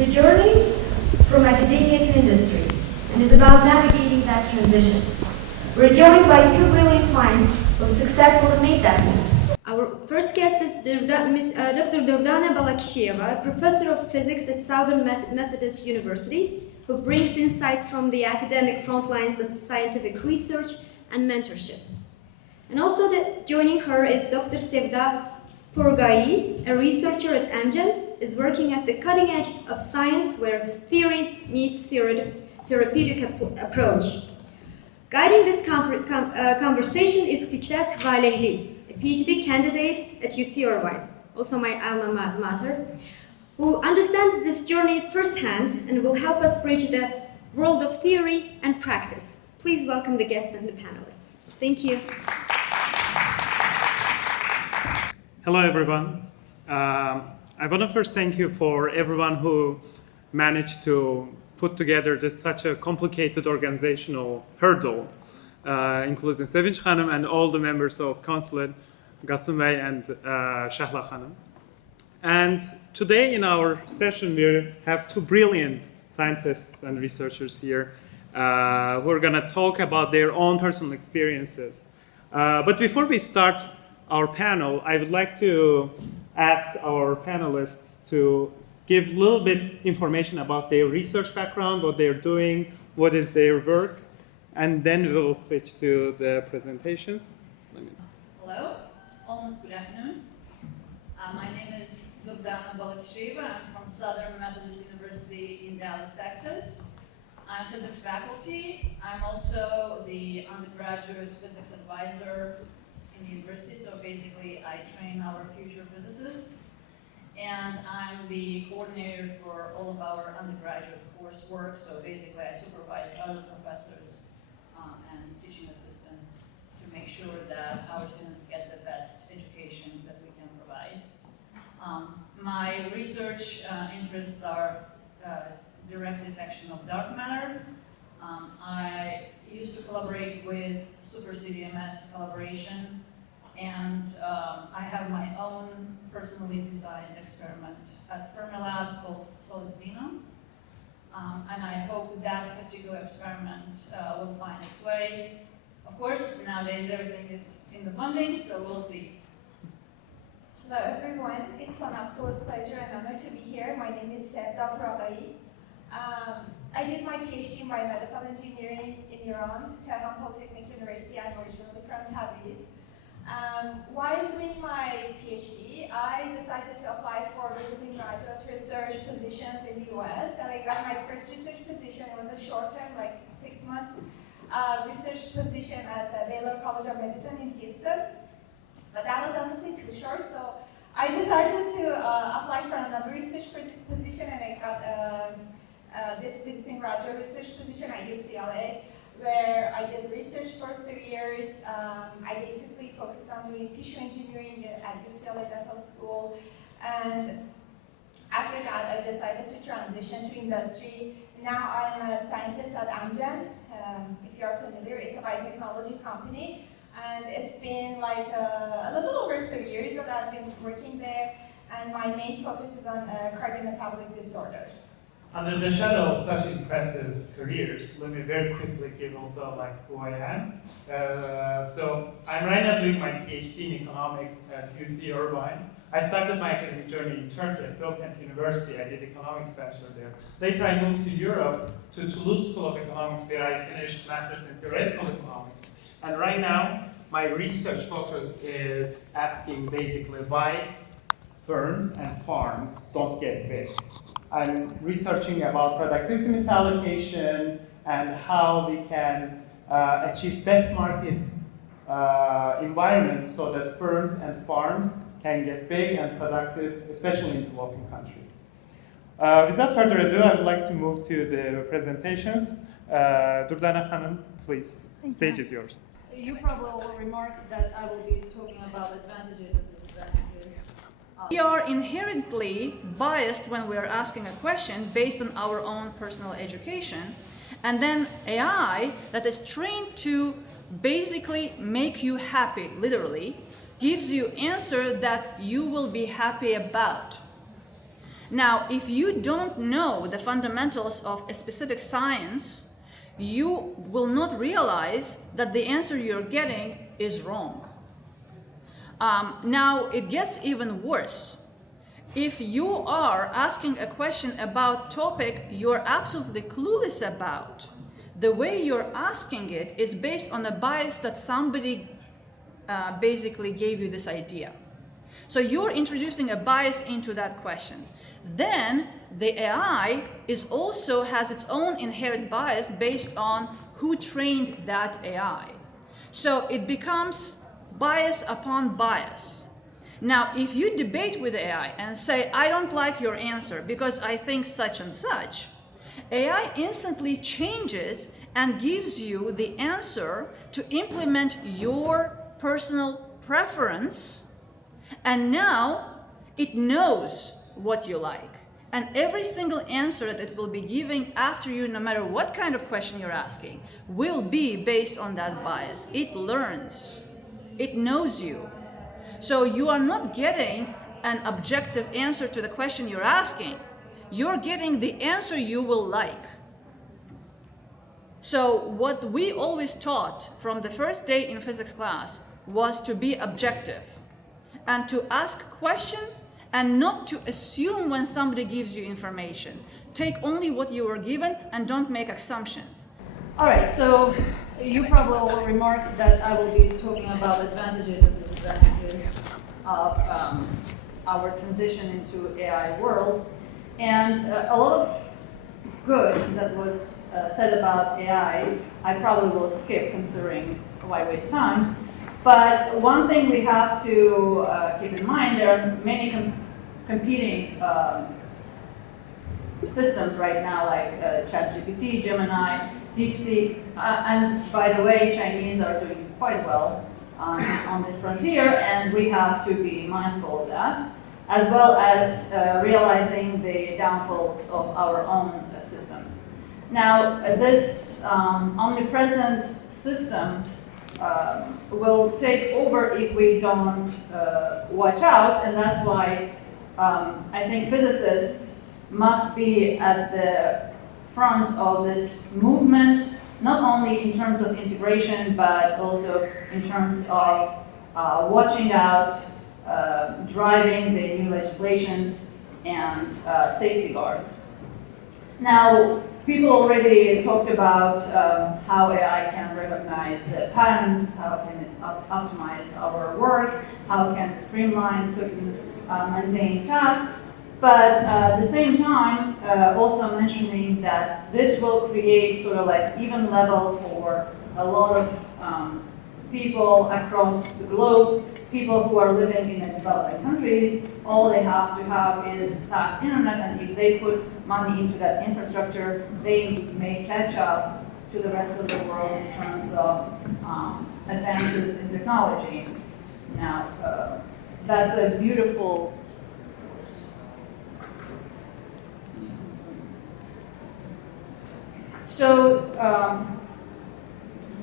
It's a journey from academia to industry and is about navigating that transition. We're joined by two brilliant minds who successfully made that move. Our first guest is Dr. Durdana Balakishiyeva, professor of physics at Southern Methodist University, who brings insights from the academic front lines of scientific research and mentorship. And also joining her is Dr. Sevda Pouraghaei, a researcher at Amgen, is working at the cutting edge of science where theory meets therapeutic approach. Guiding this conversation is Fikrat Valehli, a PhD candidate at UC Irvine, also my alma mater, who understands this journey firsthand and will help us bridge the world of theory and practice. Please welcome the guests and the panelists. Thank you. Hello, everyone. I want to first thank you for everyone who managed to put together such a complicated organizational hurdle, including Sevinç Hanım and all the members of Consulate, Gasum Bey and Shahla Hanım. And today in our session, we have two brilliant scientists and researchers here who are going to talk about their own personal experiences. But before we start our panel, I would like to ask our panelists to give a little bit information about their research background, what they're doing, what is their work, and then we will switch to the presentations. Hello, almost good afternoon. My name is Durdana Balakishiyeva. I'm from Southern Methodist University in Dallas, Texas. I'm physics faculty. I'm also the undergraduate physics advisor in the university, so basically I train our future physicists. And I'm the coordinator for all of our undergraduate coursework, so basically I supervise other professors and teaching assistants to make sure that our students get the best education that we can provide. My research interests are direct detection of dark matter. I used to collaborate with Super CDMS collaboration, and I have my own personally designed experiment at Fermilab called Solid Xenon. And I hope that particular experiment will find its way. Of course, nowadays everything is in the funding, so we'll see. Hello everyone, it's an absolute pleasure and honor to be here. My name is Sevda Pouraghaei. I did my PhD in biomedical engineering in Iran, Tehran Polytechnic University. I'm originally from Tabriz. While doing my PhD, I decided to apply for visiting graduate research positions in the US, and I got my first research position. It was a short-term, like 6 months, research position at the Baylor College of Medicine in Houston. But that was honestly too short, so I decided to apply for another research position, and I got this visiting graduate research position at UCLA, where I did research for 3 years. I basically focused on doing tissue engineering at UCLA Dental School, and after that I decided to transition to industry. Now I'm a scientist at Amgen. If you're familiar, it's a biotechnology company. And it's been like a little over 3 years that I've been working there, and my main focus is on cardiometabolic disorders. Under the shadow of such impressive careers, let me very quickly give also who I am. So I'm right now doing my PhD in economics at UC Irvine. I started my academic journey in Turkey at Berkeley University. I did economics bachelor there. Later I moved to Europe to Toulouse School of Economics. There I finished master's in theoretical economics. And right now, my research focus is asking basically why firms and farms don't get big. I'm researching about productivity misallocation and how we can achieve best market environment so that firms and farms can get big and productive, especially in developing countries. Without further ado, I would like to move to the presentations. Durdana Hanım, please, stage is yours. You probably will remark that I will be talking about advantages and disadvantages. We are inherently biased when we are asking a question based on our own personal education, and then AI that is trained to basically make you happy, literally, gives you answer that you will be happy about. Now, if you don't know the fundamentals of a specific science, you will not realize that the answer you're getting is wrong. Now, it gets even worse. If you are asking a question about a topic you're absolutely clueless about, the way you're asking it is based on a bias that somebody basically gave you this idea. So you're introducing a bias into that question. Then the AI also has its own inherent bias based on who trained that AI. So it becomes bias upon bias. Now, if you debate with AI and say, I don't like your answer because I think such and such, AI instantly changes and gives you the answer to implement your personal preference, and now it knows what you like. And every single answer that it will be giving after you, no matter what kind of question you're asking, will be based on that bias. It learns. It knows you. So you are not getting an objective answer to the question you're asking. You're getting the answer you will like. So what we always taught from the first day in physics class was to be objective and to ask questions and not to assume when somebody gives you information. Take only what you were given and don't make assumptions. All right, so you probably will remark that I will be talking about advantages and disadvantages of our transition into AI world. And a lot of good that was said about AI, I probably will skip considering why waste time. But one thing we have to keep in mind, there are many competing systems right now, like ChatGPT, Gemini, DeepSeek, and by the way, Chinese are doing quite well on this frontier, and we have to be mindful of that, as well as realizing the downfalls of our own systems. Now, this omnipresent system will take over if we don't watch out, and that's why I think physicists must be at the front of this movement, not only in terms of integration, but also in terms of watching out, driving the new legislations and safety guards. Now, people already talked about how AI can recognize the patterns, how can it optimize our work, how can it streamline certain mundane tasks. But at the same time, also mentioning that this will create sort of like even level for a lot of people across the globe, people who are living in developing countries. All they have to have is fast internet, and if they put money into that infrastructure, they may catch up to the rest of the world in terms of advances in technology. Now, that's a beautiful So,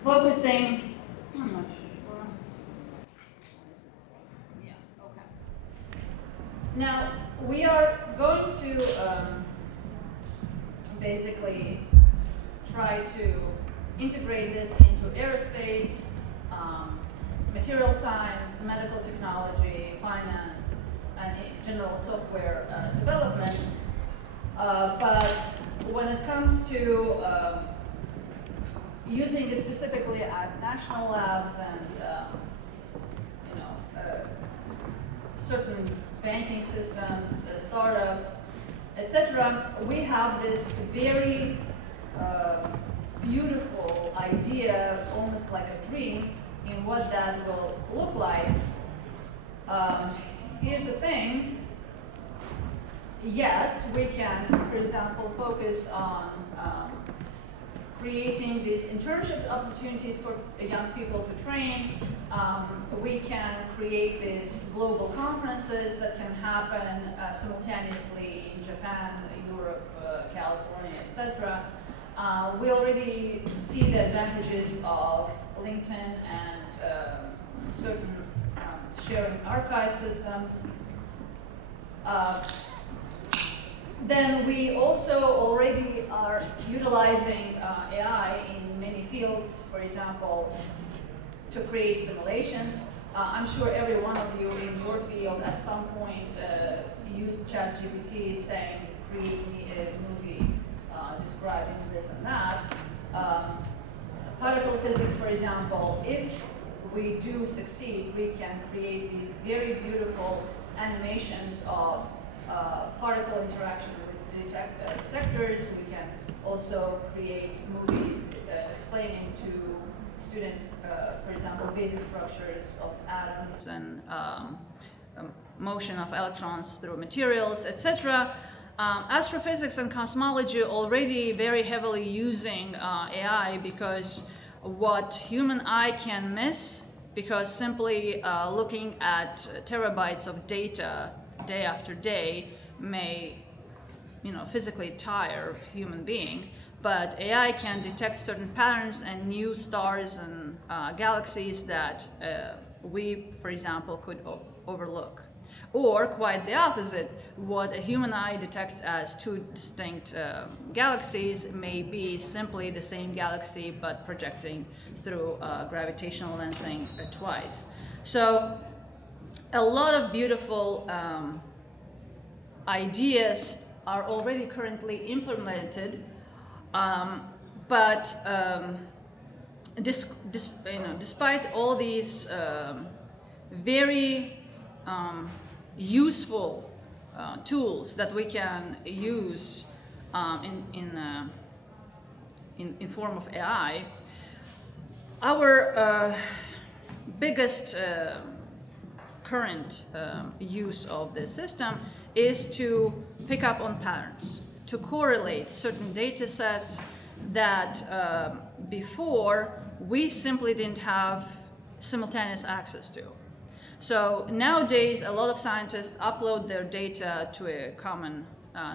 focusing, I'm not sure. Yeah, okay. Now, we are going to basically try to integrate this into aerospace, material science, medical technology, finance, and general software development. But when it comes to using it specifically at national labs and certain banking systems, startups, etc., we have this very beautiful idea, almost like a dream, in what that will look like. Here's the thing. Yes, we can, for example, focus on creating these internship opportunities for young people to train. We can create these global conferences that can happen simultaneously in Japan, Europe, California, etc. We already see the advantages of LinkedIn and certain sharing archive systems. Then we also already are utilizing AI in many fields, for example, to create simulations. I'm sure every one of you in your field at some point used ChatGPT saying, create me a movie describing this and that. Particle physics, for example, if we do succeed, we can create these very beautiful animations of particle interaction with detectors. We can also create movies explaining to students, for example, basic structures of atoms and motion of electrons through materials, etc. Astrophysics and cosmology already very heavily using AI because what human eye can miss, because simply looking at terabytes of data day after day may, physically tire a human being. But AI can detect certain patterns and new stars and galaxies that we, for example, could overlook. Or quite the opposite, what a human eye detects as two distinct galaxies may be simply the same galaxy but projecting through gravitational lensing twice. So a lot of beautiful ideas are already currently implemented, but despite all these very useful tools that we can use in form of AI, our biggest current use of this system is to pick up on patterns, to correlate certain data sets that before we simply didn't have simultaneous access to. So nowadays, a lot of scientists upload their data to a common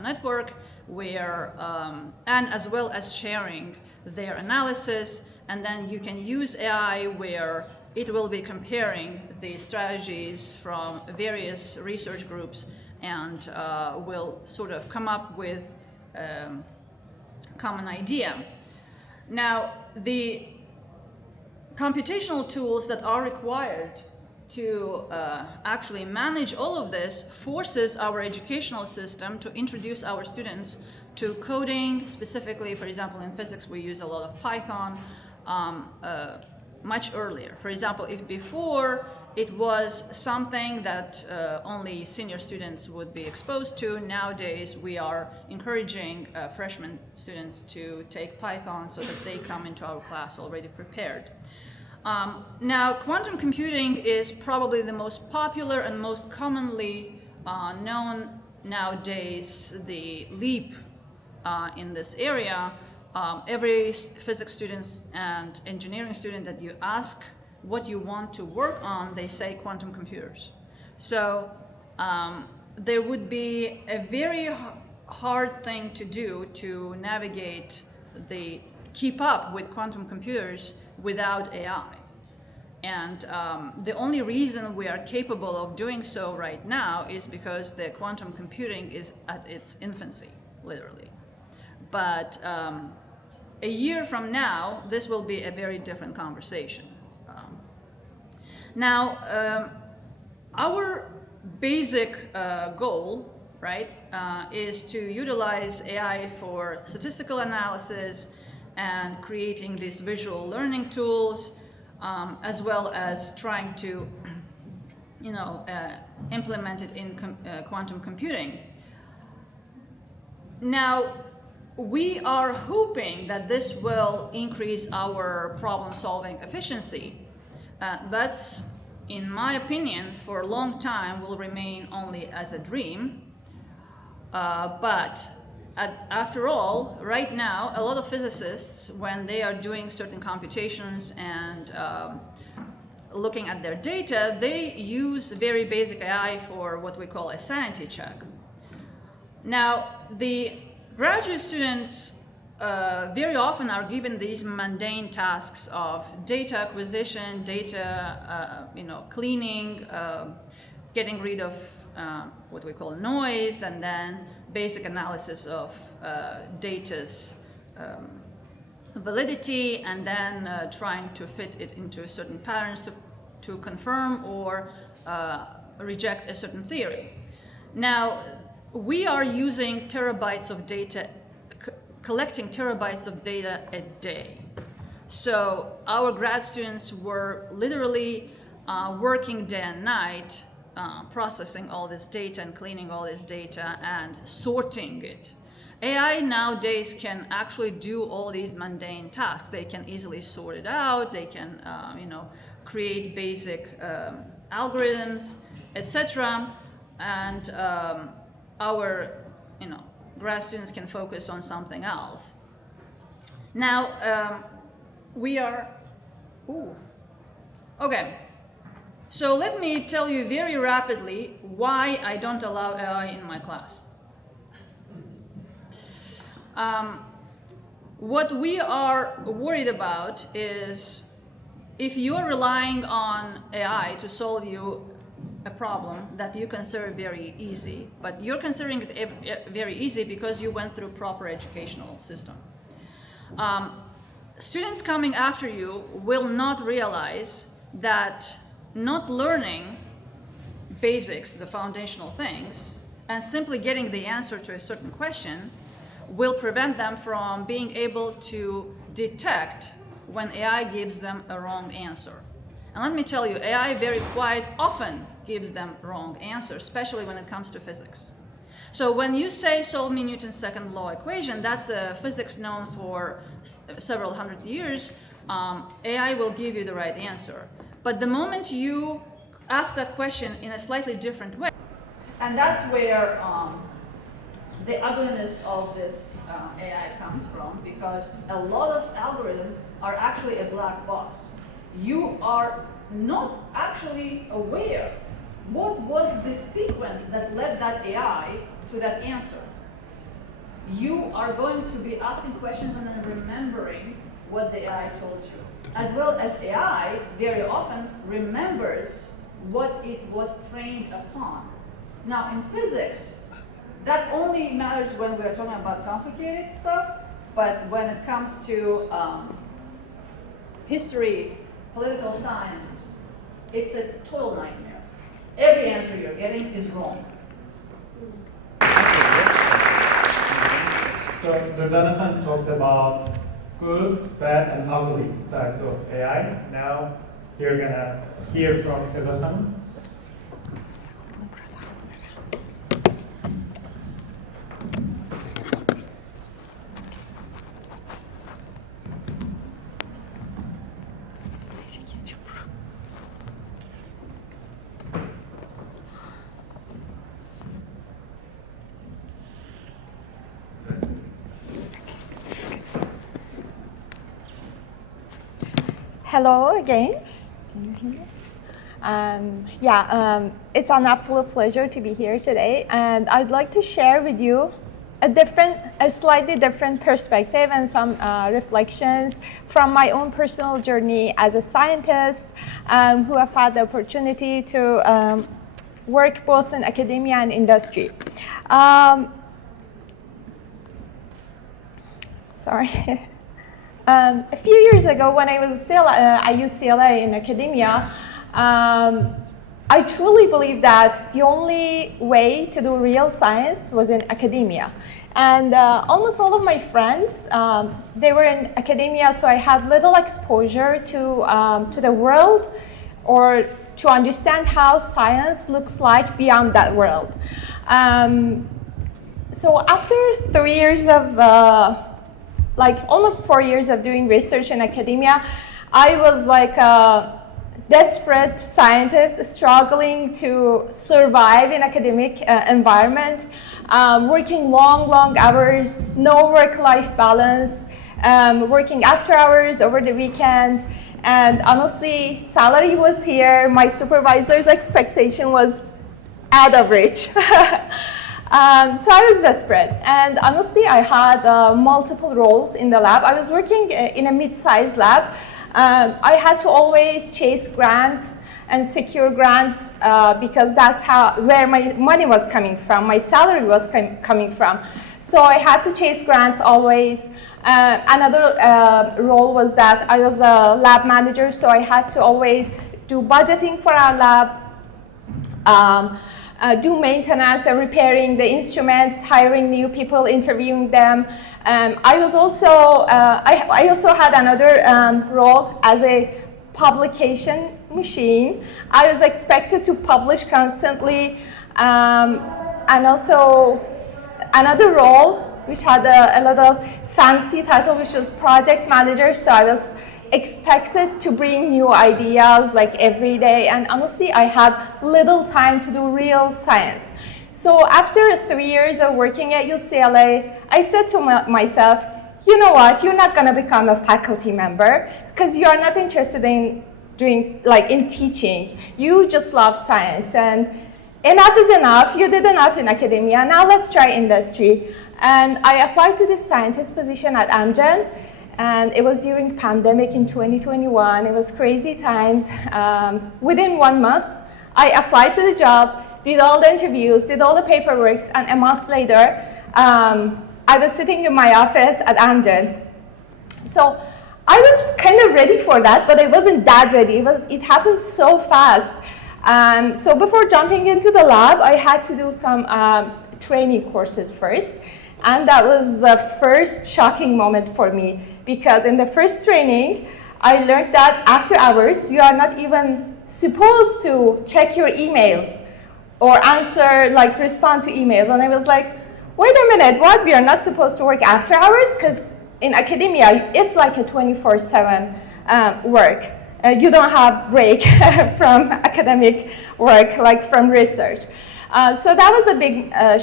network where, and as well as sharing their analysis, and then you can use AI where it will be comparing the strategies from various research groups and will sort of come up with common idea. Now, the computational tools that are required to actually manage all of this forces our educational system to introduce our students to coding. Specifically, for example, in physics, we use a lot of Python much earlier. For example, if before it was something that only senior students would be exposed to, nowadays we are encouraging freshman students to take Python so that they come into our class already prepared. Now, quantum computing is probably the most popular and most commonly known nowadays, the leap in this area. Every physics student and engineering student that you ask what you want to work on, they say quantum computers. So there would be a very hard thing to do to navigate keep up with quantum computers without AI. And the only reason we are capable of doing so right now is because the quantum computing is at its infancy, literally. But a year from now, this will be a very different conversation. Now, our basic goal, right, is to utilize AI for statistical analysis and creating these visual learning tools, as well as trying to, implement it in quantum computing. Now, we are hoping that this will increase our problem-solving efficiency. That's, in my opinion, for a long time will remain only as a dream. But after all, right now, a lot of physicists, when they are doing certain computations and looking at their data, they use very basic AI for what we call a sanity check. Now, the graduate students very often are given these mundane tasks of data acquisition, data cleaning, getting rid of what we call noise, and then basic analysis of data's validity, and then trying to fit it into certain patterns to confirm or reject a certain theory. Now, we are using terabytes of data, collecting terabytes of data a day. So our grad students were literally working day and night, processing all this data and cleaning all this data and sorting it. AI nowadays can actually do all these mundane tasks. They can easily sort it out. They can, create basic algorithms, etc. And our, grad students can focus on something else. Now, we are, okay. So let me tell you very rapidly why I don't allow AI in my class. What we are worried about is if you're relying on AI to solve you a problem that you consider very easy, but you're considering it very easy because you went through proper educational system. Students coming after you will not realize that not learning basics, the foundational things, and simply getting the answer to a certain question will prevent them from being able to detect when AI gives them a wrong answer. And let me tell you, AI very quite often gives them wrong answers, especially when it comes to physics. So when you say solve me Newton's second law equation, that's a physics known for several hundred years, AI will give you the right answer. But the moment you ask that question in a slightly different way, and that's where the ugliness of this AI comes from, because a lot of algorithms are actually a black box. You are not actually aware what was the sequence that led that AI to that answer. You are going to be asking questions and then remembering what the AI told you. As well as AI very often remembers what it was trained upon. Now in physics, that only matters when we're talking about complicated stuff, but when it comes to history, political science, it's a total nightmare. Every answer you're getting is wrong. So Durdana talked about good, bad, and ugly sides of AI. Now you're gonna hear from Sevda. Hello again. It's an absolute pleasure to be here today, and I'd like to share with you a slightly different perspective and some reflections from my own personal journey as a scientist who have had the opportunity to work both in academia and industry. A few years ago, when I was still at UCLA in academia, I truly believed that the only way to do real science was in academia. And almost all of my friends, they were in academia, so I had little exposure to the world or to understand how science looks like beyond that world. So after 3 years of almost 4 years of doing research in academia, I was like a desperate scientist struggling to survive in academic environment, working long hours, no work-life balance, working after hours over the weekend, and honestly, salary was here, my supervisor's expectation was out of reach. So I was desperate, and honestly, I had multiple roles in the lab. I was working in a mid-sized lab. I had to always chase grants and secure grants because that's where my money was coming from, my salary was coming from. So I had to chase grants always. Another role was that I was a lab manager, so I had to always do budgeting for our lab, do maintenance and repairing the instruments, hiring new people, interviewing them. I also had another role as a publication machine. I was expected to publish constantly, and also another role which had a little fancy title, which was project manager. So I was expected to bring new ideas like every day, and honestly I had little time to do real science. So after 3 years of working at UCLA, I said to myself, you know what, you're not going to become a faculty member because you are not interested in in teaching. You just love science, and enough is enough. You did enough in academia. Now let's try industry. And I applied to this scientist position at Amgen, and it was during pandemic in 2021. It was crazy times. Within 1 month, I applied to the job, did all the interviews, did all the paperwork, and a month later, I was sitting in my office at Amgen. So I was kind of ready for that, but I wasn't that ready. It happened so fast. So before jumping into the lab, I had to do some training courses first. And that was the first shocking moment for me, because in the first training, I learned that after hours, you are not even supposed to check your emails or respond to emails. And I was like, wait a minute, what? We are not supposed to work after hours? Because in academia, it's like a 24/7 work. You don't have break from academic work, like from research. So that was a big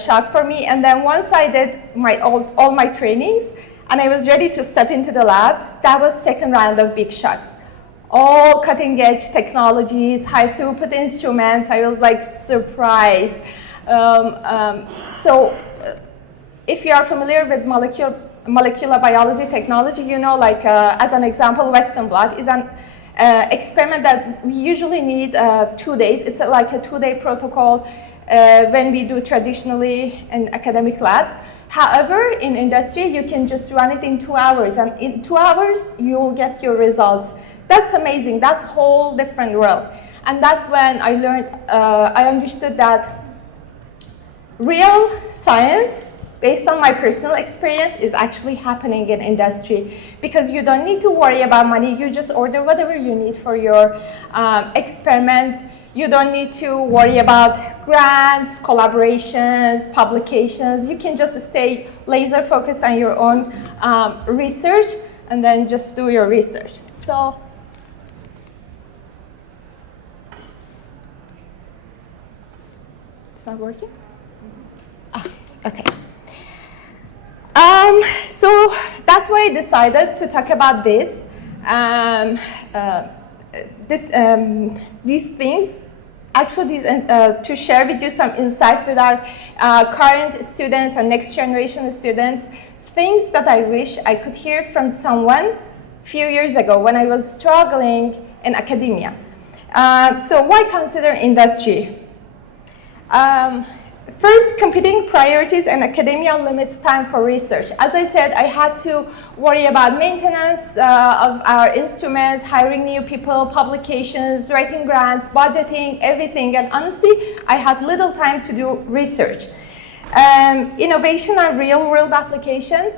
shock for me. And then once I did all my trainings and I was ready to step into the lab, that was second round of big shocks. All cutting edge technologies, high throughput instruments. I was like surprised. So if you are familiar with molecular biology technology, you know, as an example, Western blot is an experiment that we usually need 2 days. It's like a 2-day protocol when we do traditionally in academic labs. However, in industry, you can just run it in 2 hours, and in 2 hours, you'll get your results. That's amazing. That's a whole different world. And that's when I learned, I understood that real science, based on my personal experience, is actually happening in industry, because you don't need to worry about money. You just order whatever you need for your experiments. You don't need to worry about grants, collaborations, publications. You can just stay laser focused on your own research and then just do your research. So it's not working? Ah, okay. So that's why I decided to talk about this. These things, actually to share with you some insights with our current students and next generation students, things that I wish I could hear from someone a few years ago when I was struggling in academia. So why consider industry? First, competing priorities and academia limits time for research. As I said, I had to worry about maintenance of our instruments, hiring new people, publications, writing grants, budgeting, everything. And honestly, I had little time to do research. Innovation and real-world application.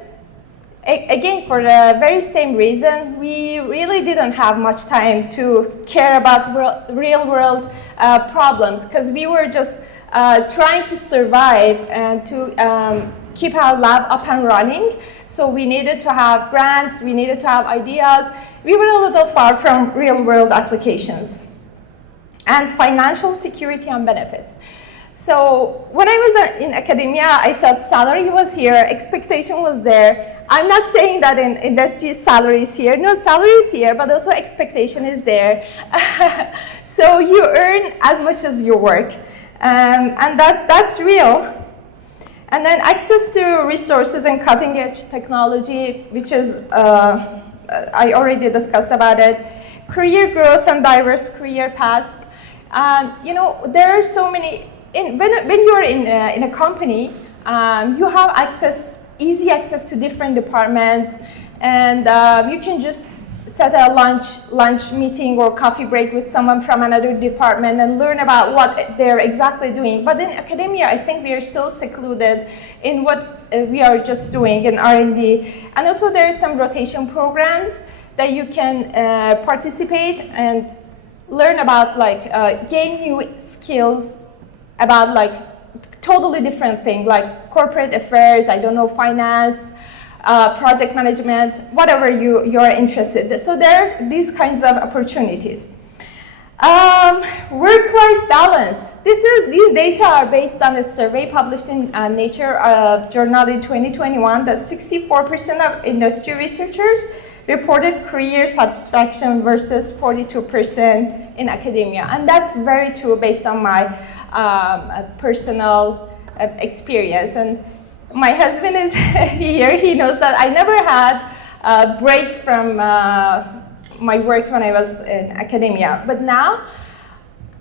Again, for the very same reason, we really didn't have much time to care about real-world problems, because we were just trying to survive and to keep our lab up and running. So we needed to have grants, we needed to have ideas. We were a little far from real-world applications. And financial security and benefits. So when I was in academia, I thought salary was here, expectation was there. I'm not saying that in industry salary is here. No, salary is here, but also expectation is there. So you earn as much as you work. And that's real. And then access to resources and cutting edge technology, which is, I already discussed about it. Career growth and diverse career paths. There are so many, when you're in a company, you have easy access to different departments, and you can just set a lunch meeting or coffee break with someone from another department and learn about what they're exactly doing. But in academia, I think we are so secluded in what we are just doing in R&D. And also there are some rotation programs that you can participate and learn about, gain new skills about totally different thing, like corporate affairs, finance, project management, whatever you're interested in. So there's these kinds of opportunities. Work-life balance. These data are based on a survey published in Nature journal in 2021 that 64% of industry researchers reported career satisfaction versus 42% in academia. And that's very true based on my personal experience. And my husband is here. He knows that I never had a break from my work when I was in academia. But now,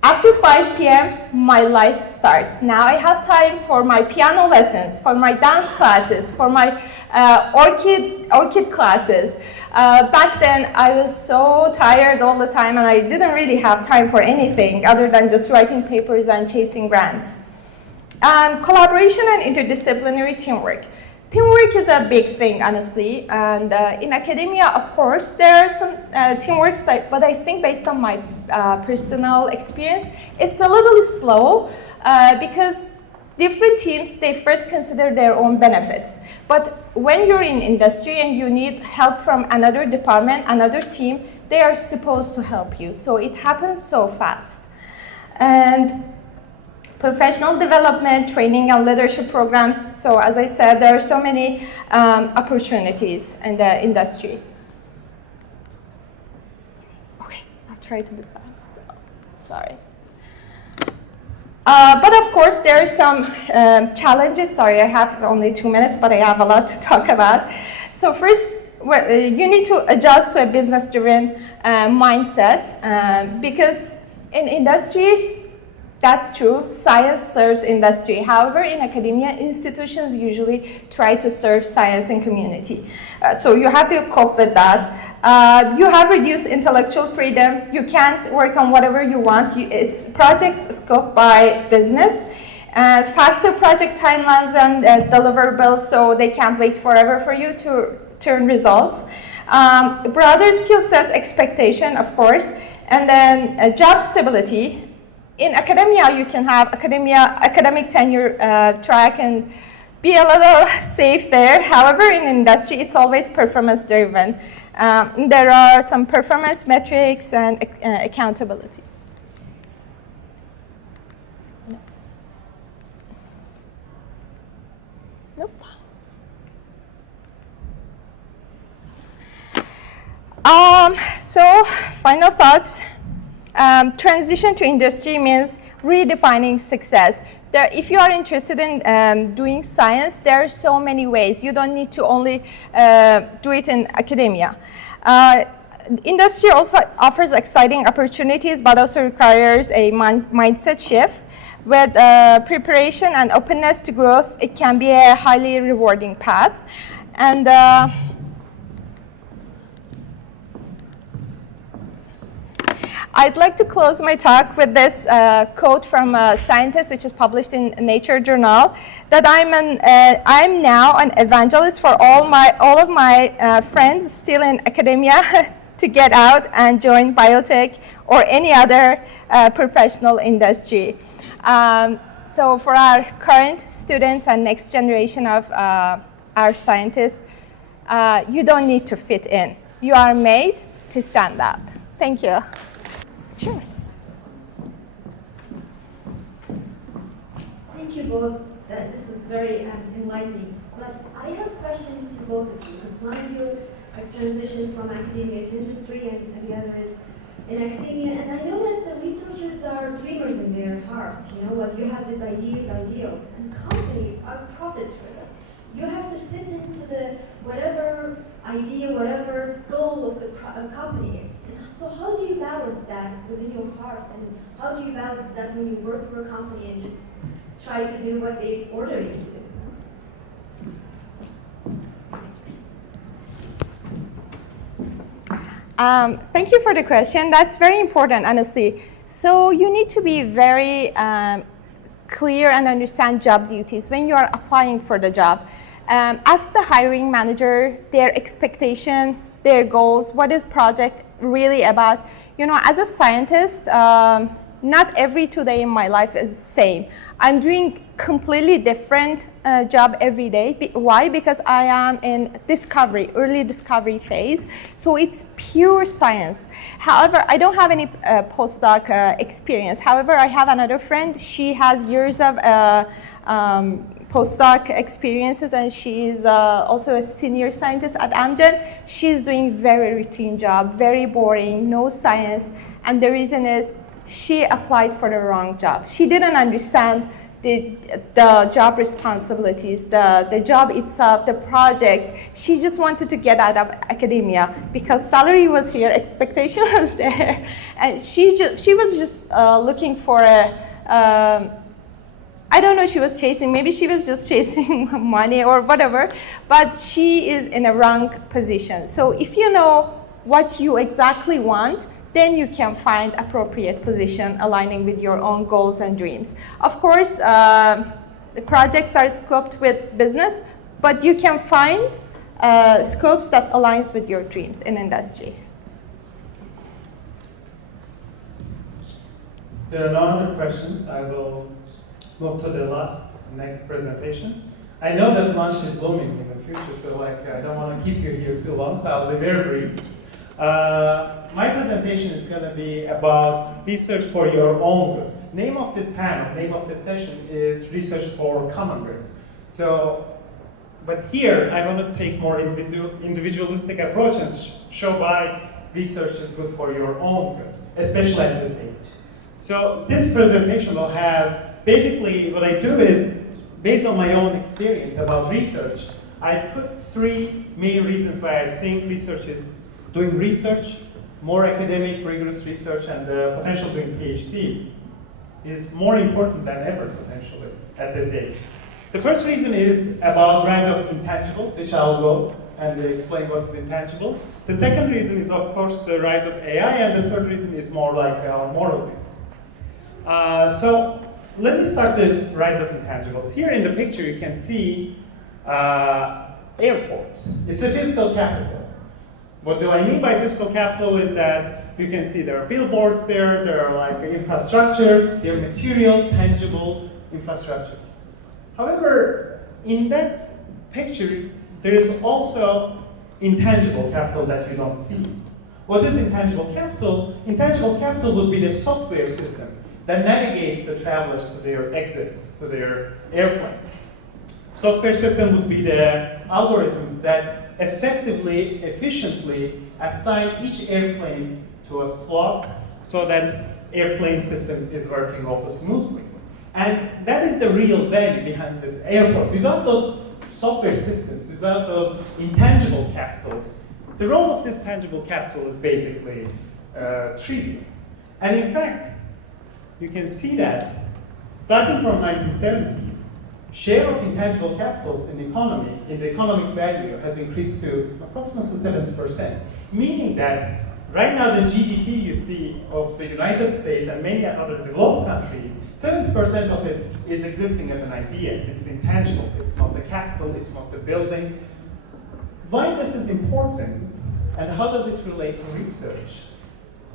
after 5 p.m., my life starts. Now I have time for my piano lessons, for my dance classes, for my orchid classes. Back then, I was so tired all the time, and I didn't really have time for anything other than just writing papers and chasing grants. Collaboration and interdisciplinary teamwork. Teamwork is a big thing, honestly, and in academia, of course, there are some teamwork, but I think based on my personal experience, it's a little slow because different teams, they first consider their own benefits. But when you're in industry and you need help from another department, another team, they are supposed to help you. So it happens so fast. And professional development, training, and leadership programs. So as I said, there are so many opportunities in the industry. Okay, I'll try to be fast. Sorry. But of course, there are some challenges. Sorry, I have only 2 minutes, but I have a lot to talk about. So first, you need to adjust to a business-driven mindset because in industry, that's true, science serves industry. However, in academia, institutions usually try to serve science and community. So you have to cope with that. You have reduced intellectual freedom. You can't work on whatever you want. It's projects scoped by business. Faster project timelines and deliverables, so they can't wait forever for you to turn results. Broader skill sets expectation, of course. And then job stability. In academia, you can have academic tenure track and be a little safe there. However, in industry, it's always performance driven. There are some performance metrics and accountability. No. Nope. So, final thoughts. Transition to industry means redefining success. If you are interested in doing science, there are so many ways. You don't need to only do it in academia. Industry also offers exciting opportunities, but also requires a mindset shift. With preparation and openness to growth, it can be a highly rewarding path. And I'd like to close my talk with this quote from a scientist, which is published in Nature journal, that I'm now an evangelist for all of my friends still in academia to get out and join biotech or any other professional industry. So for our current students and next generation of our scientists, you don't need to fit in. You are made to stand up. Thank you. Sure. Thank you both. This was very enlightening. But I have a question to both of you, because one of you has transitioned from academia to industry, and the other is in academia. And I know that the researchers are dreamers in their hearts. Like you have these ideas, ideals, and companies are profit-driven. You have to fit into the whatever idea, whatever goal of the company is. So how do you balance that within your heart, and how do you balance that when you work for a company and just try to do what they order you to do? Thank you for the question. That's very important, honestly. So you need to be very clear and understand job duties when you are applying for the job. Ask the hiring manager their expectation, their goals, what is project really about. You know, as a scientist, not every 2 days in my life is the same. I'm doing completely different job every day. Why? Because I am in discovery, early discovery phase. So it's pure science. However, I don't have any postdoc experience. However, I have another friend. She has years of postdoc experiences, and she is also a senior scientist at Amgen. She's doing very routine job, very boring, no science. And the reason is she applied for the wrong job. She didn't understand the job responsibilities, the job itself, the project. She just wanted to get out of academia because salary was here, expectation was there, and she was just looking for a. I don't know, she was chasing, maybe she was just chasing money or whatever, but she is in a wrong position. So if you know what you exactly want, then you can find appropriate position aligning with your own goals and dreams. Of course, the projects are scoped with business, but you can find scopes that aligns with your dreams in industry. There are no other questions. I will move to the next presentation. I know that lunch is looming in the future, so I don't want to keep you here too long, so I'll be very brief. My presentation is going to be about research for your own good. Name of this panel, name of this session is Research for Common Good. So, but here I want to take more individualistic approach and show why research is good for your own good, especially at this age. So this presentation will have, basically what I do is, based on my own experience about research, I put 3 main reasons why I think research is doing research, more academic, rigorous research, and the potential doing PhD is more important than ever, potentially, at this age. The first reason is about rise of intangibles, which I'll go and explain what's intangibles. The second reason is, of course, the rise of AI, and the third reason is more like our moral view. So let me start this rise of intangibles. Here in the picture, you can see airports. It's a physical capital. What do I mean by physical capital is that you can see there are billboards there are like infrastructure, there are material, tangible infrastructure. However, in that picture, there is also intangible capital that you don't see. What is intangible capital? Intangible capital would be the software system that navigates the travelers to their exits, to their airplanes. Software system would be the algorithms that effectively, efficiently assign each airplane to a slot so that airplane system is working also smoothly. And that is the real value behind this airport. Without those software systems, without those intangible capitals, the role of this tangible capital is basically trivial. And in fact, you can see that starting from 1970s, share of intangible capitals in the economy, in the economic value, has increased to approximately 70%, meaning that right now the GDP you see of the United States and many other developed countries, 70% of it is existing as an idea. It's intangible. It's not the capital. It's not the building. Why this is important, and how does it relate to research?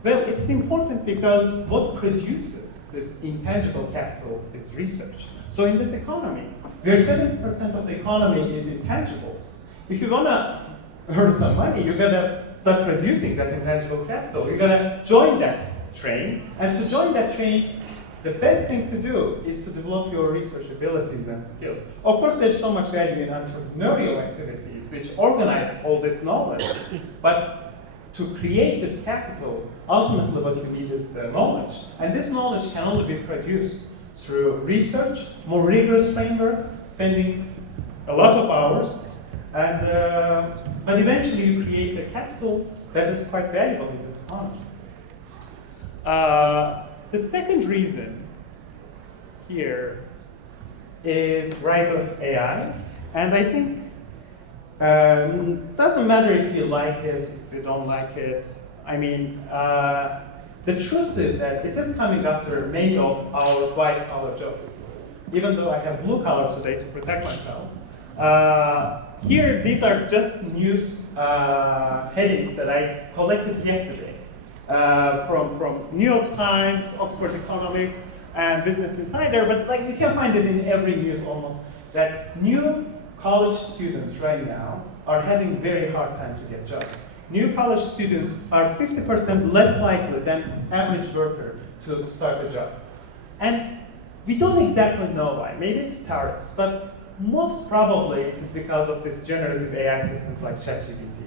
Well, it's important because what produces this intangible capital is research. So in this economy, where 70% of the economy is intangibles, if you want to earn some money, you got to start producing that intangible capital. You got to join that train. And to join that train, the best thing to do is to develop your research abilities and skills. Of course, there's so much value in entrepreneurial activities, which organize all this knowledge. But to create this capital, ultimately what you need is the knowledge. And this knowledge can only be produced through research, more rigorous framework, spending a lot of hours, and but eventually you create a capital that is quite valuable in this economy. The second reason here is rise of AI, and I think doesn't matter if you like it, if you don't like it. I mean, the truth is that it is coming after many of our white-collar jobs. Even though I have blue collar today to protect myself, here these are just news headings that I collected yesterday from New York Times, Oxford Economics, and Business Insider. But like you can find it in every news almost that new college students right now are having very hard time to get jobs. New college students are 50% less likely than average worker to start a job. And we don't exactly know why. Maybe it's tariffs, but most probably it is because of these generative AI systems like ChatGPT.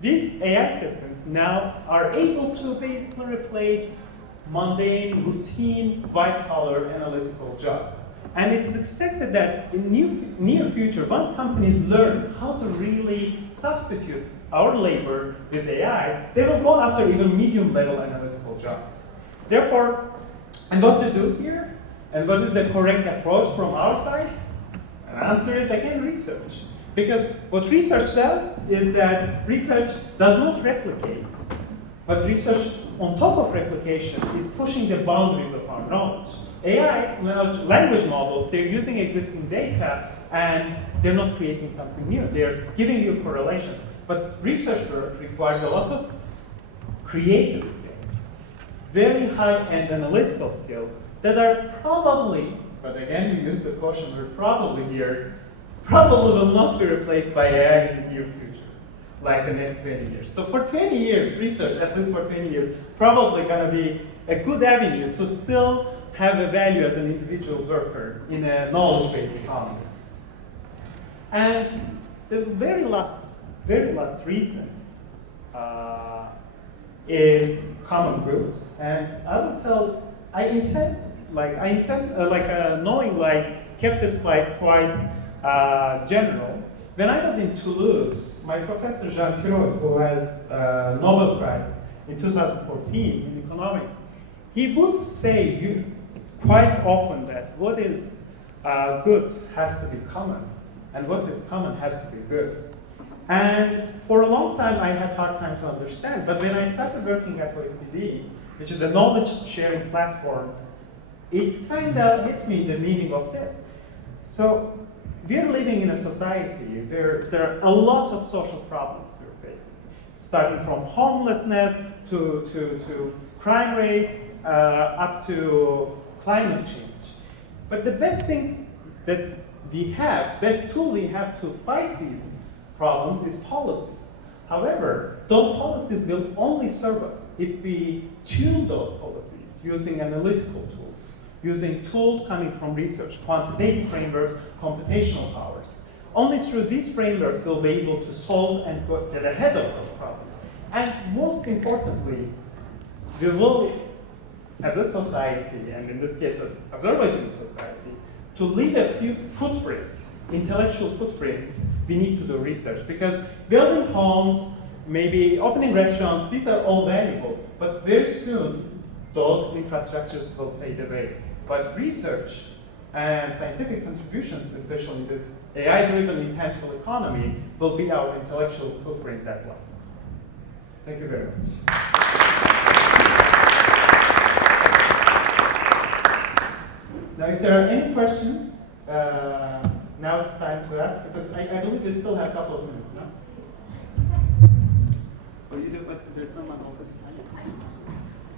These AI systems now are able to basically replace mundane, routine, white-collar analytical jobs. And it is expected that in near future, once companies learn how to really substitute our labor with AI, they will go after even medium-level analytical jobs. Therefore, and what to do here? And what is the correct approach from our side? And the answer is, again, research. Because what research does is that research does not replicate, but research on top of replication is pushing the boundaries of our knowledge. AI, language models, they're using existing data and they're not creating something new. They're giving you correlations. But research work requires a lot of creative skills, very high-end analytical skills that are probably, but again, we use the caution word probably here, probably will not be replaced by AI in the near future, like the next 20 years. So for 20 years, research, at least for 20 years, probably going to be a good avenue to still have a value as an individual worker in a knowledge-based economy. And the very last reason is common good. And I will tell, knowing kept this slide quite general. When I was in Toulouse, my professor Jean Tirole, who has a Nobel Prize in 2014 in economics, he would say quite often that what is good has to be common, and what is common has to be good. And for a long time, I had a hard time to understand. But when I started working at OECD, which is a knowledge-sharing platform, it kind of hit me the meaning of this. So we're living in a society where there are a lot of social problems we're facing, starting from homelessness to crime rates, up to climate change. But the best thing that we have, best tool we have to fight these problems is policies. However, those policies will only serve us if we tune those policies using analytical tools, using tools coming from research, quantitative frameworks, computational powers. Only through these frameworks will we be able to solve and get ahead of those problems. And most importantly, we will, as a society, and in this case, as Azerbaijani society, to leave a footprint, intellectual footprint, we need to do research. Because building homes, maybe opening restaurants, these are all valuable, but very soon, those infrastructures will fade away. But research and scientific contributions, especially in this AI-driven intangible economy, will be our intellectual footprint that lasts. Thank you very much. Now, if there are any questions, now it's time to ask, because I believe we still have a couple of minutes, no? Oh, you do, but there's someone also.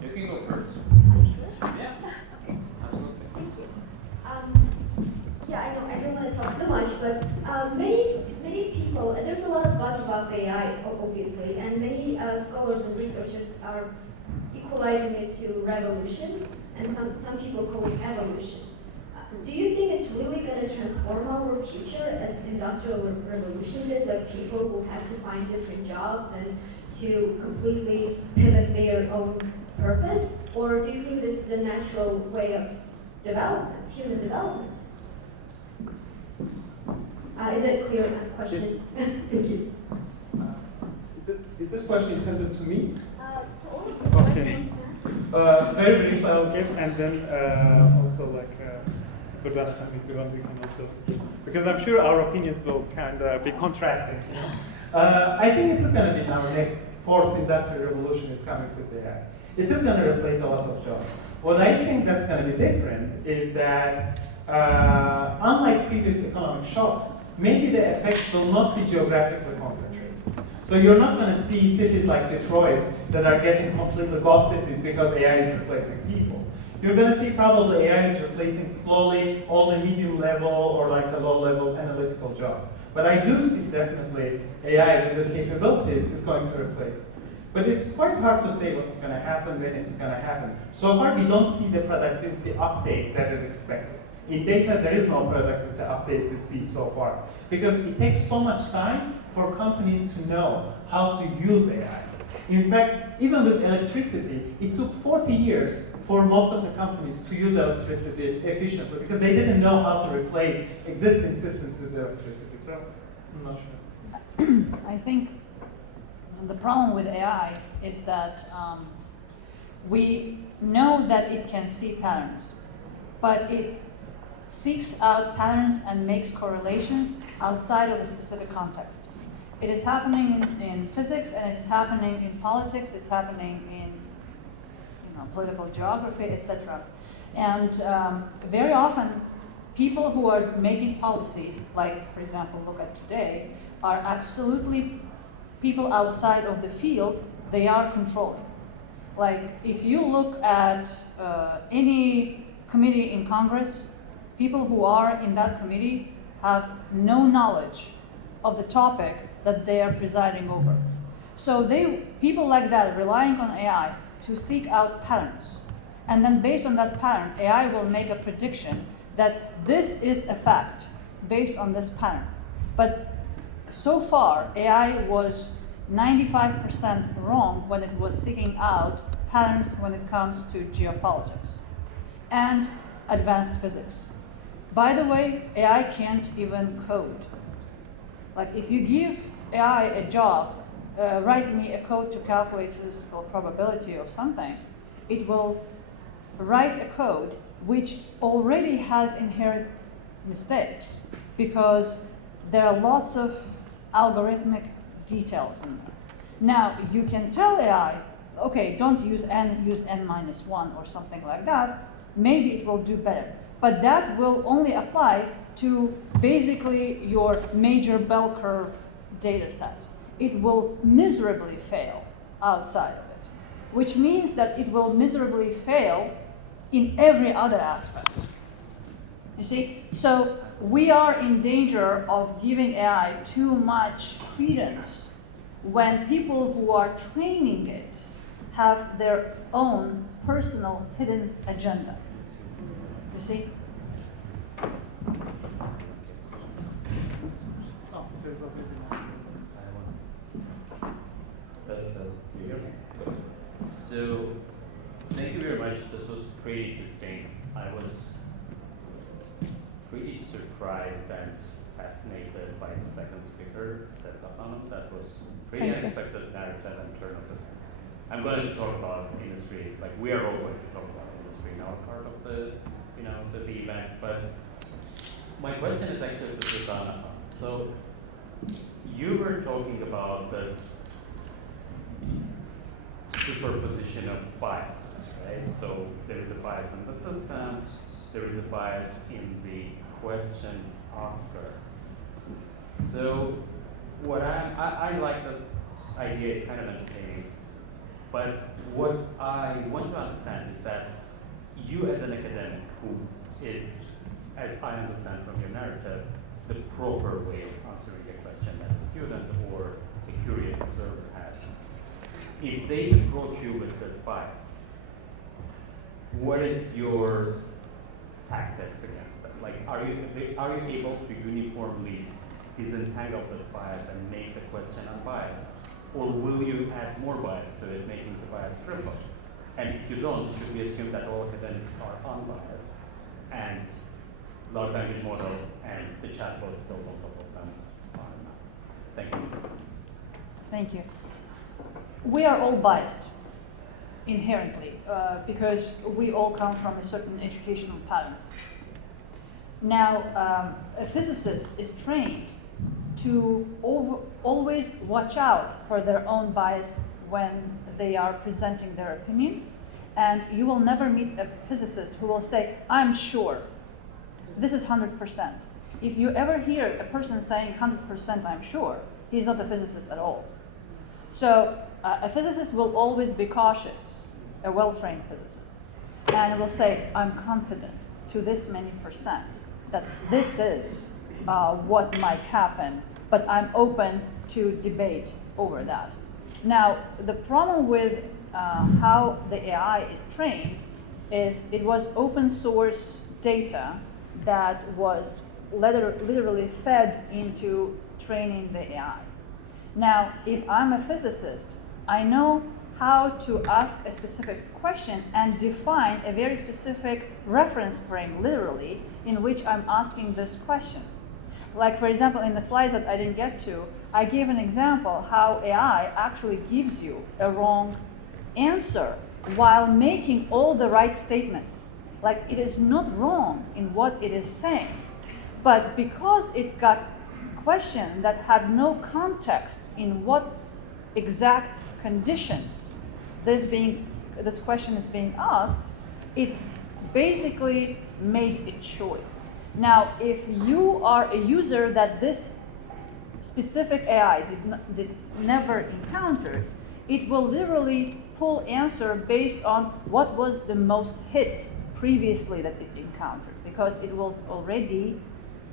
You can go first. Yeah. Yeah, I know, I don't want to talk too much, but many people, there's a lot of buzz about AI, obviously, and many scholars and researchers are equalizing it to revolution, and some people call it evolution. Do you think it's really going to transform our future as industrial revolution did? Like people will have to find different jobs and to completely pivot their own purpose? Or do you think this is a natural way of development, human development? Is it a clear question? Thank you. Is this question intended to me? To all of you. Okay. Who wants to answer? Very briefly I'll give, and then also like Durdana, if you want, we can also, because I'm sure our opinions will kind of be contrasting. I think it is going to be our next fourth industrial revolution is coming with AI. It is going to replace a lot of jobs. What I think that's going to be different is that unlike previous economic shocks, maybe the effects will not be geographically concentrated. So you're not going to see cities like Detroit that are getting completely ghost cities because AI is replacing people. You're going to see probably AI is replacing slowly all the medium level or like a low level analytical jobs. But I do see definitely AI with these capabilities is going to replace. But it's quite hard to say what's going to happen, when it's going to happen. So far, we don't see the productivity uptake that is expected. In data, there is no productivity update we see so far. Because it takes so much time for companies to know how to use AI. In fact, even with electricity, it took 40 years for most of the companies to use electricity efficiently because they didn't know how to replace existing systems with electricity. So, I'm not sure. I think the problem with AI is that we know that it can see patterns, but it seeks out patterns and makes correlations outside of a specific context. It is happening in physics, and it is happening in politics, it's happening in political geography, etc. And very often, people who are making policies, like, for example, look at today, are absolutely people outside of the field they are controlling. Like, if you look at any committee in Congress, people who are in that committee have no knowledge of the topic that they are presiding over. So people like that relying on AI to seek out patterns. And then based on that pattern, AI will make a prediction that this is a fact based on this pattern. But so far, AI was 95% wrong when it was seeking out patterns when it comes to geopolitics and advanced physics. By the way, AI can't even code. Like, if you give AI a job, write me a code to calculate statistical probability of something, it will write a code which already has inherent mistakes because there are lots of algorithmic details in there. Now, you can tell AI, okay, don't use n, use n-1 or something like that. Maybe it will do better. But that will only apply to basically your major bell curve data set. It will miserably fail outside of it, which means that it will miserably fail in every other aspect. You see? So we are in danger of giving AI too much credence when people who are training it have their own personal hidden agenda. You see? So, thank you very much. This was pretty interesting. I was pretty surprised and fascinated by the second speaker, Sevda. That was pretty unexpected narrative and turn of events. I'm going to talk about industry, like we are all going to talk about industry in our part of the, the event. But my question is actually to Durdana. So, you were talking about this superposition of biases, right? So there is a bias in the system, there is a bias in the question asker. So what I like this idea, it's kind of entertaining, but what I want to understand is that you as an academic who is, as I understand from your narrative, the proper way of answering a question that a student or a curious observer has. If they approach you with this bias, what is your tactics against them? Like, are you able to uniformly disentangle this bias and make the question unbiased? Or will you add more bias to it, making the bias triple? And if you don't, should we assume that all academics are unbiased and large language models and the chatbots built on top of them are not? Thank you. Thank you. We are all biased. inherently, because we all come from a certain educational pattern. Now, a physicist is trained to always watch out for their own bias when they are presenting their opinion. And you will never meet a physicist who will say, I'm sure. This is 100%. If you ever hear a person saying 100% I'm sure, he's not a physicist at all. So a physicist will always be cautious, a well-trained physicist, and will say, I'm confident to this many percent that this is what might happen, but I'm open to debate over that. Now, the problem with how the AI is trained is it was open source data that was literally fed into training the AI. Now, if I'm a physicist, I know how to ask a specific question and define a very specific reference frame, literally, in which I'm asking this question. Like, for example, in the slides that I didn't get to, I gave an example how AI actually gives you a wrong answer while making all the right statements. Like, it is not wrong in what it is saying, but because it got question that had no context in what exact conditions this question is being asked, it basically made a choice. Now, if you are a user that this specific AI did never encounter, it will literally pull answer based on what was the most hits previously that it encountered, because it was already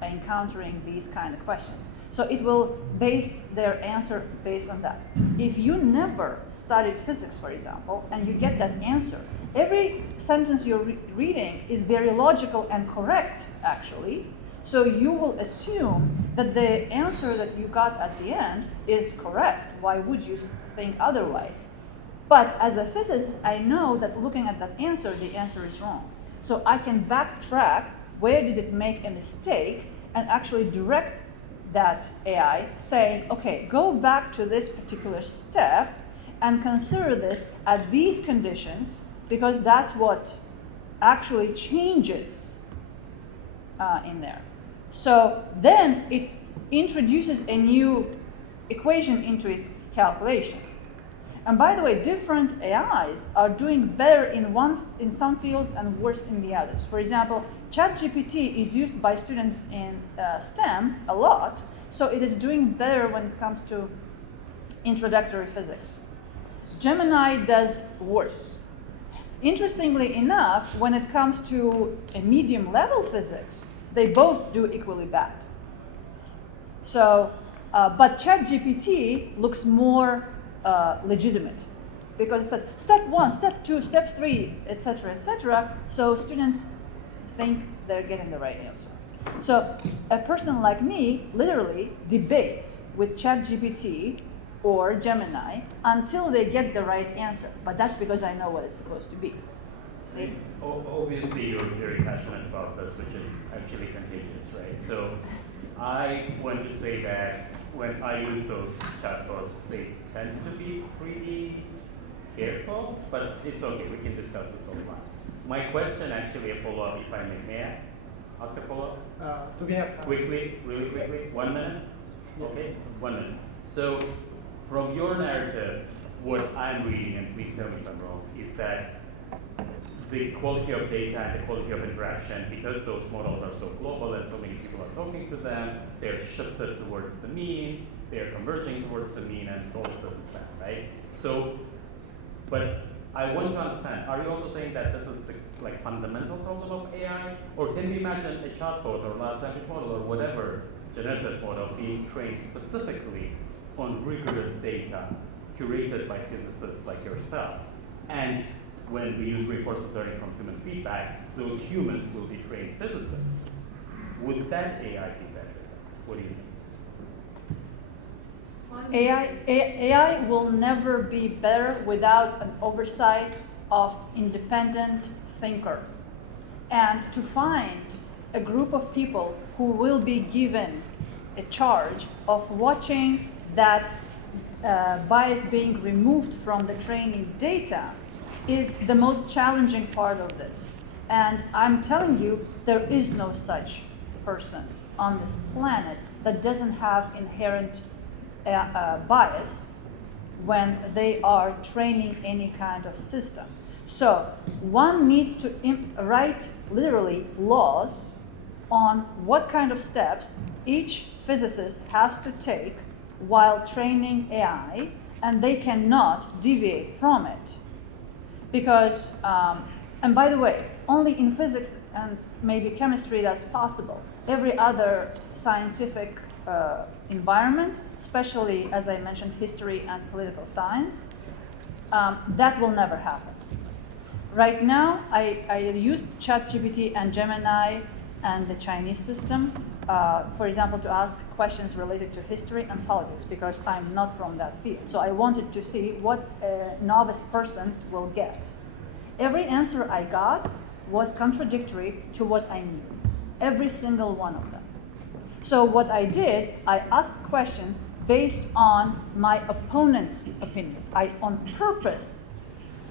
encountering these kind of questions. So it will base their answer based on that. If you never studied physics, for example, and you get that answer, every sentence you're reading is very logical and correct, actually. So you will assume that the answer that you got at the end is correct. Why would you think otherwise? But as a physicist, I know that looking at that answer, the answer is wrong. So I can backtrack where did it make a mistake and actually direct that AI saying, okay, go back to this particular step and consider this at these conditions, because that's what actually changes in there. So then it introduces a new equation into its calculation. And by the way, different AIs are doing better in some fields and worse in the others. For example, ChatGPT is used by students in STEM a lot, so it is doing better when it comes to introductory physics. Gemini does worse. Interestingly enough, when it comes to a medium level physics, they both do equally bad. So, but ChatGPT looks more legitimate, because it says step 1, step 2, step 3, etc., etc. So students think they're getting the right answer. So a person like me literally debates with ChatGPT or Gemini until they get the right answer. But that's because I know what it's supposed to be. See? Obviously, you're very passionate about this, which is actually contagious, right? So I want to say that when I use those chatbots, they tend to be pretty careful, but it's okay, we can discuss this offline. My question, actually, a follow-up, if I may I ask a follow-up? Do we have time? Quickly, really quickly, 1 minute? Okay, 1 minute. So, from your narrative, what I'm reading, and please tell me if I'm wrong, is that the quality of data and the quality of interaction, because those models are so global and so many people are talking to them, they're shifted towards the mean, they're converging towards the mean, and all of this is bad, right? So, but I want to understand, are you also saying that this is the fundamental problem of AI? Or can we imagine a chatbot or large language model or whatever generative model being trained specifically on rigorous data curated by physicists like yourself? And when we use reinforcement learning from human feedback, those humans will be trained physicists. Would that AI be better? What do you think? AI will never be better without an oversight of independent thinkers. And to find a group of people who will be given a charge of watching that bias being removed from the training data is the most challenging part of this. And I'm telling you, there is no such person on this planet that doesn't have inherent bias when they are training any kind of system. So one needs to write literally laws on what kind of steps each physicist has to take while training AI, and they cannot deviate from it. Because, and by the way, only in physics and maybe chemistry that's possible. Every other scientific environment, especially as I mentioned, history and political science, that will never happen. Right now, I use ChatGPT and Gemini and the Chinese system, for example, to ask questions related to history and politics, because I'm not from that field. So I wanted to see what a novice person will get. Every answer I got was contradictory to what I knew, every single one of them. So what I did, I asked questions based on my opponent's opinion. I, on purpose,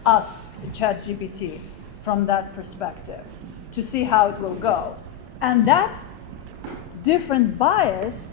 asked ChatGPT from that perspective to see how it will go. And that different bias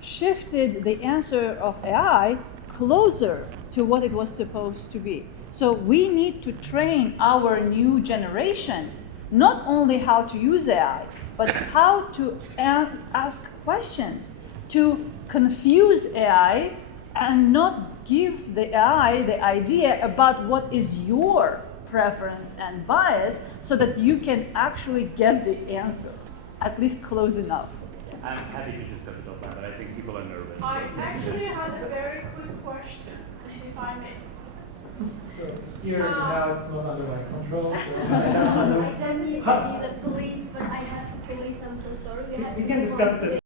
shifted the answer of AI closer to what it was supposed to be. So we need to train our new generation not only how to use AI, but how to ask questions, to confuse AI and not give the AI the idea about what is your preference and bias, so that you can actually get the answer, at least close enough. I'm happy to discuss it offline, but I think people are nervous. I actually had a very quick question, if I may. So here now it's not under my control. So I don't need to be the police, but I have to police. I'm so sorry. we can discuss this